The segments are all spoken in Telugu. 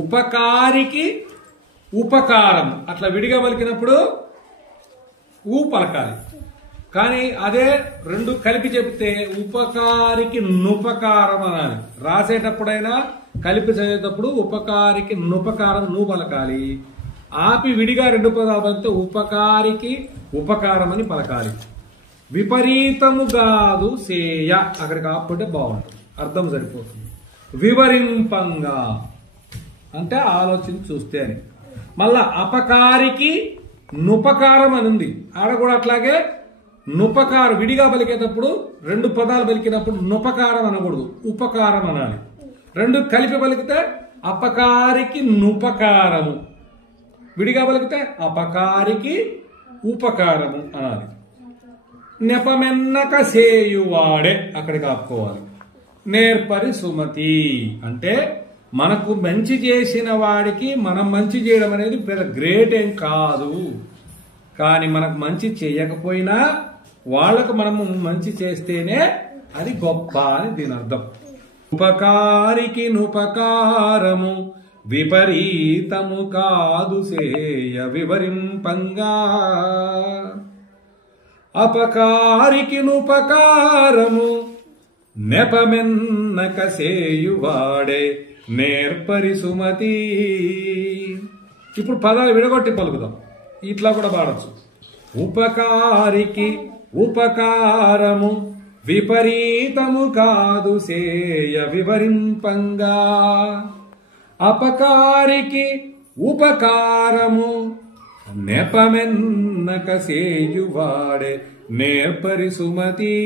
ఉపకారికి ఉపకారం అట్లా విడిగా పలికినప్పుడు ఊ పలకాలి. కానీ అదే రెండు కలిపి చెప్తే ఉపకారికి నుపకారం అనాలి. రాసేటప్పుడైనా కలిపి చదివేటప్పుడు ఉపకారికి నుపకారం నువ్వు పలకాలి. ఆపి విడిగా రెండు పదాలు పలికితే ఉపకారికి ఉపకారం అని పలకాలి. విపరీతముగాదు సేయ అక్కడికి ఆపుకుంటే బాగుంటుంది, అర్థం సరిపోతుంది. వివరింపంగా అంటే ఆలోచించి చూస్తే అని. మళ్ళా అపకారికి నుపకారం అని ఉంది, ఆడ కూడా అట్లాగే నుపకారం విడిగా పలికేటప్పుడు రెండు పదాలు పలికినప్పుడు నుపకారం అనకూడదు, ఉపకారం అనాలి. రెండు కలిపి పలికితే అపకారికి నుపకారము, విడిగా పలికితే అపకారికి ఉపకారము అనాలి. నెపమెన్నక సేయువాడే అక్కడికి ఆపుకోవాలి. నేర్పరి సుమతి అంటే మనకు మంచి చేసిన వాడికి మనం మంచి చేయడం అనేది పెద్ద గ్రేట్ ఏం కాదు. కానీ మనకు మంచి చేయకపోయినా వాళ్లకు మనము మంచి చేస్తేనే అది గొప్ప అని దీని అర్థం. ఉపకారికి నుపకారము విపరీతము కాదు సేయ వివరింపంగా. అపకారికి నుపకారము నెపమెన్నక సేయువాడే నేర్పరి సుమతి. ఇప్పుడు పదాలు విడగొట్టి పలుకుదాం, ఇట్లా కూడా పాడచ్చు. ఉపకారికి ఉపకారము విపరీతము కాదు సేయ వివరింపంగా. అపకారికి ఉపకారము నెపమెన్నక సేయువాడే నేర్పరి సుమతి.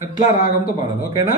అట్లా రాగంతో పాడాలి. ఓకేనా?